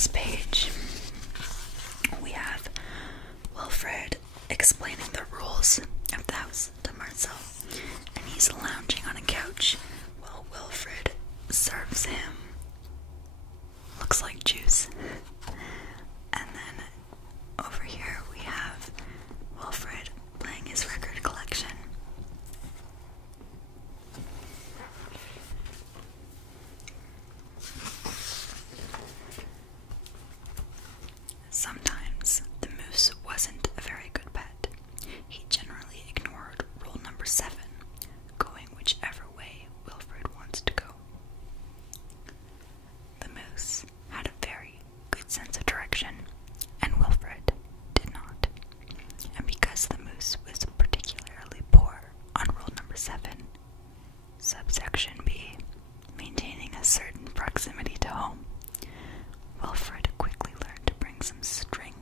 this page, we have Wilfred explaining the rules of the house to Marcel, and he's lounging on a couch while Wilfred serves him, looks like juice. And then over here we have Wilfred playing his record collection. Sometimes the moose wasn't a very good pet. He generally ignored rule number 7, going whichever way Wilfred wants to go. The moose had a very good sense of direction, and Wilfred did not. And because the moose was particularly poor on rule number 7, subsection B, maintaining a certain proximity to home, Wilfred quickly learned to bring some string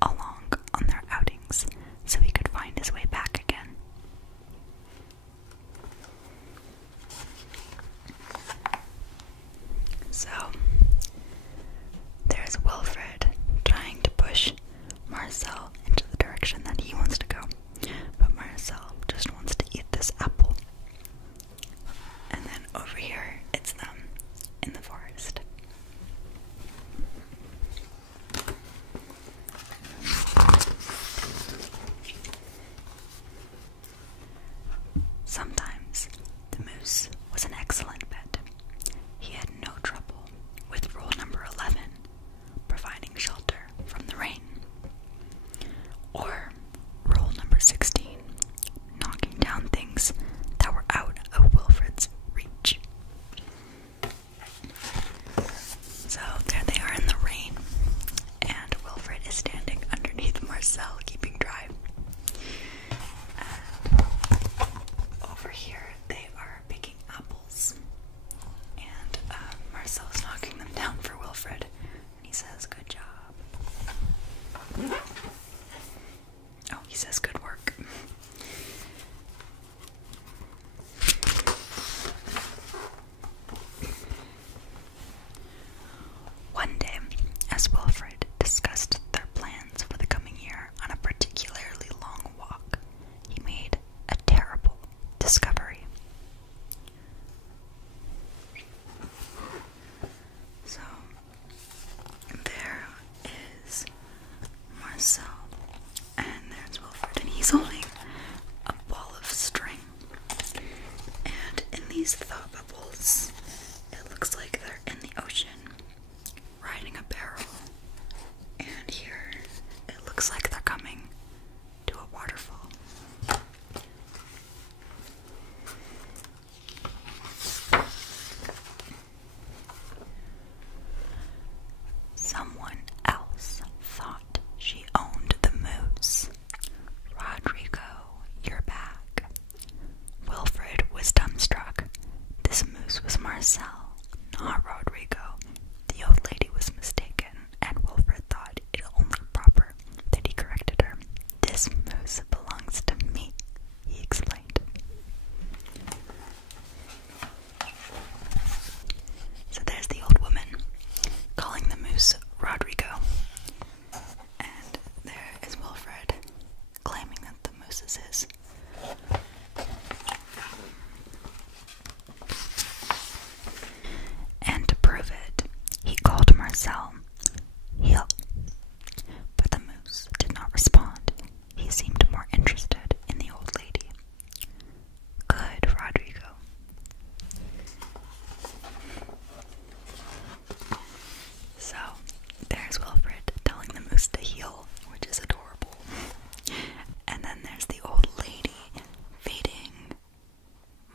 along on their outings so he could find his way back again. So, there's Wilfred trying to push Marcel into the direction that he wants to go, but Marcel just wants to eat this apple. And then over here, it's them in the forest. Sometimes the moose was an excellent pet. He had no trouble with rule number 11, providing shelter from the rain, or rule number 16, knocking down things that were out of Wilfred's reach. So there they are in the rain, and Wilfred is standing underneath Marcel, keeping dry. Over here, they are picking apples, and Marcel's knocking them down for Wilfred, and he says, "Good job." Oh, he says, "Good work." One day, as Wilfred discussed their plans for the coming year on a particularly long walk, he made a terrible discovery. So, there is Marcel, and there's Wilfred, and he's holding a ball of string. And in these thought bubbles, it looks like they're in the ocean, riding a barrel. And here, it looks like they're coming to a waterfall. Someone else thought she owned the moose. Rodrigo, you're back. Wilfred was dumbstruck. This moose was Marcel, not Rodrigo. The old lady was mistaken, and Wilfred thought it only proper that he corrected her. This moose belongs to me, he explained. So there's the old woman calling the moose Rodrigo, and there is Wilfred claiming that the moose is his. And to prove it, he called Marcel Heel, but the moose did not respond. He seemed more interested in the old lady. Good, Rodrigo. So, there's Wilfred telling the moose to heel, which is adorable. And then there's the old lady feeding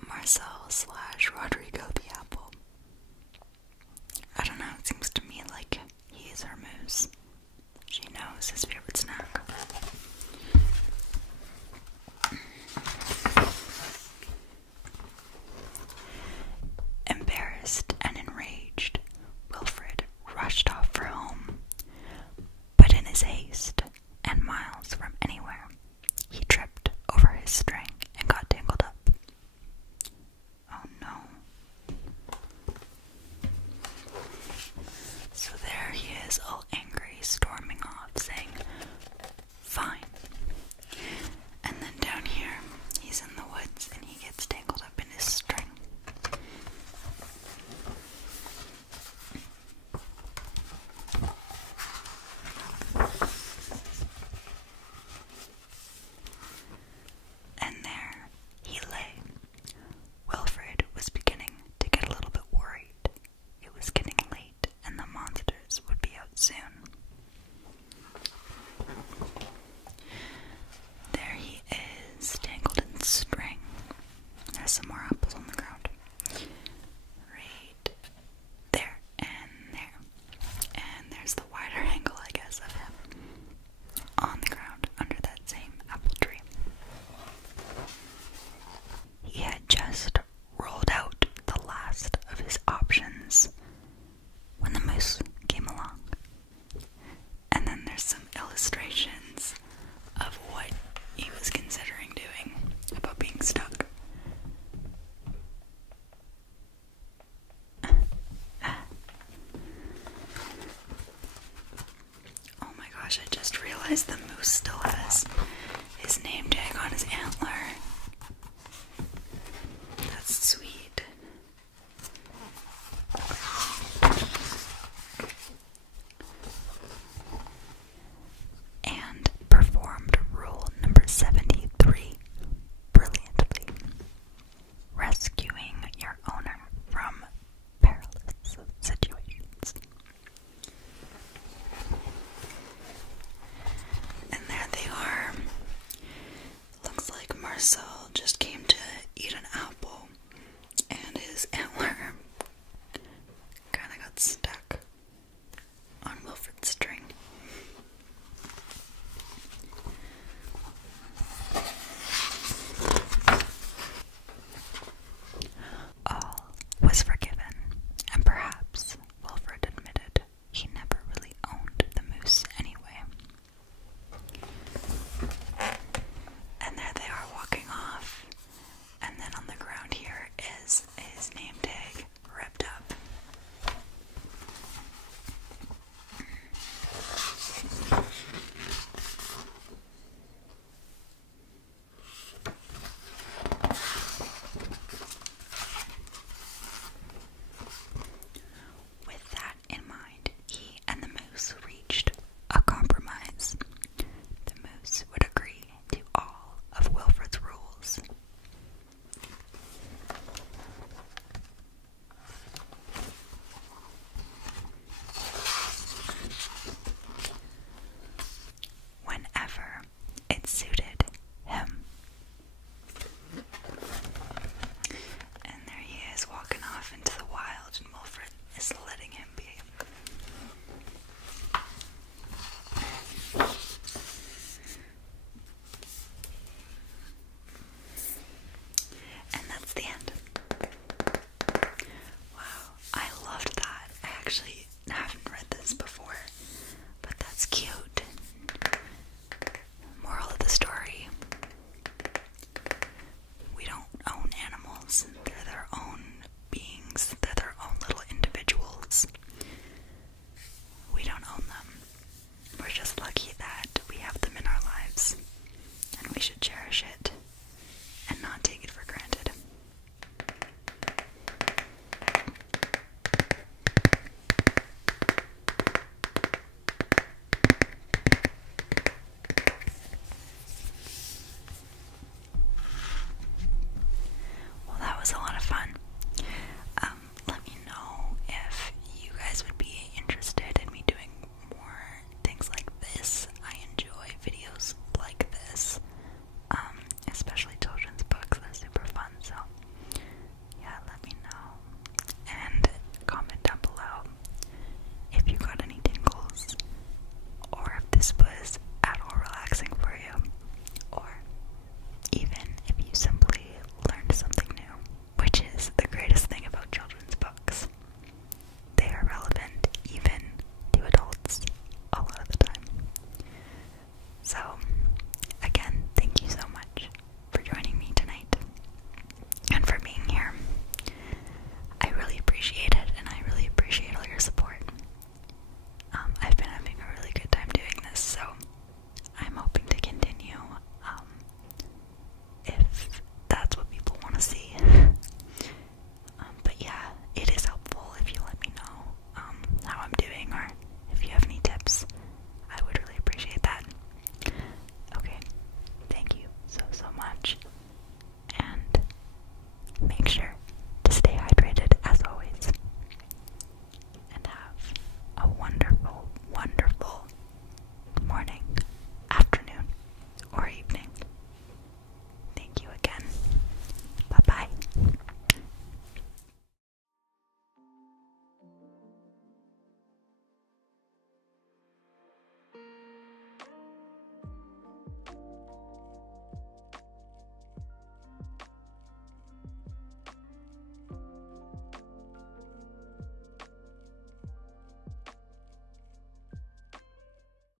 Marcel/Rodrigo the apple. I don't know, it seems to me like he is her moose. She knows his favorite snack. Embarrassed and enraged, Wilfred rushed off for home. But in his haste, and miles from anywhere, he tripped over his string and got tangled up. Oh no. So there he is realize the moose still has his name tag on his antler. That's sweet. And performed rule number 73 brilliantly, rescuing your owner from perilous situations. And there they are. Looks like Marcel just came to eat an apple, and his antler kind of got stuck on Wilfred's string. All was forgiven, and perhaps Wilfred admitted he never really owned the moose anyway. And there they are walking off, and then on the ground here is his name tag ripped up. With that in mind, he and the moose reached a compromise. The moose would agree to all of Wilfred's rules. Whenever it suited him. And there he is walking off into the wild, and Wilfred is letting him be. And that's the end. Wow, I loved that. I actually haven't read this before, but that's cute.